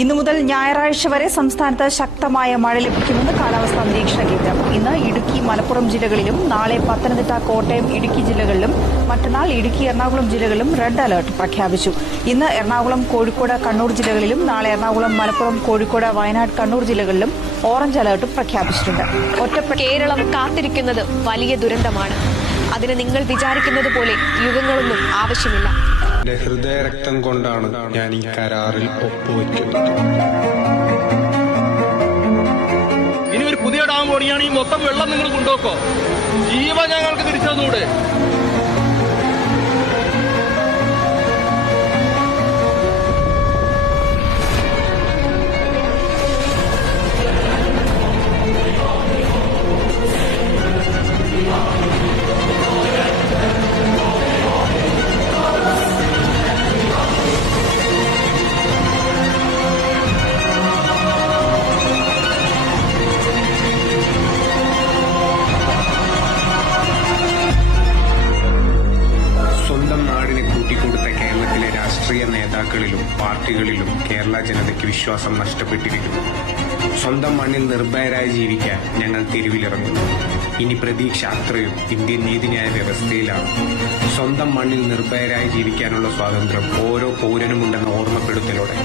ഇന്നു മുതൽ ഞായറാഴ്ച വരെ സംസ്ഥാനത്ത് ശക്തമായ മഴ ലഭിക്കുമെന്ന് കാലാവസ്ഥാ നിരീക്ഷണ കേന്ദ്രം. ഇന്ന് ഇടുക്കി, മലപ്പുറം ജില്ലകളിലും നാളെ പത്തനംതിട്ട, കോട്ടയം, ഇടുക്കി ജില്ലകളിലും മറ്റന്നാൾ ഇടുക്കി, എറണാകുളം ജില്ലകളിലും റെഡ് അലർട്ട് പ്രഖ്യാപിച്ചു. ഇന്ന് എറണാകുളം, കോഴിക്കോട്, കണ്ണൂർ ജില്ലകളിലും നാളെ എറണാകുളം, മലപ്പുറം, കോഴിക്കോട്, വയനാട്, കണ്ണൂർ ജില്ലകളിലും ഓറഞ്ച് അലർട്ടും പ്രഖ്യാപിച്ചിട്ടുണ്ട്. കേരളം കാത്തിരിക്കുന്നത് വലിയ ദുരന്തമാണ്. അതിന് നിങ്ങൾ വിചാരിക്കുന്നത് പോലെ യുഗങ്ങളൊന്നും ആവശ്യമില്ല. എന്റെ ഹൃദയരക്തം കൊണ്ടാണ് ഞാൻ ഈ കരാറിൽ ഒപ്പുവെക്കുന്നത്. ഇനി ഒരു പുതിയ ഡാം പണിയാണെങ്കിൽ മൊത്തം വെള്ളം നിങ്ങൾ കൊണ്ടുപോക്കോ. ജീവൻ ഞങ്ങൾക്ക് തിരിച്ചു തന്നൂടെ? നേതാക്കളിലും പാർട്ടികളിലും കേരള ജനതയ്ക്ക് വിശ്വാസം നഷ്ടപ്പെട്ടിരിക്കുന്നു. സ്വന്തം മണ്ണിൽ നിർഭയരായി ജീവിക്കാൻ ഞങ്ങൾ തെരുവിലിറങ്ങുന്നു. ഇനി പ്രതീക്ഷ അത്രയും ഇന്ത്യൻ നീതിന്യായ വ്യവസ്ഥയിലാണ്. സ്വന്തം മണ്ണിൽ നിർഭയരായി ജീവിക്കാനുള്ള സ്വാതന്ത്ര്യം ഓരോ പൗരനുമുണ്ടെന്ന ഓർമ്മപ്പെടുത്തലോടെ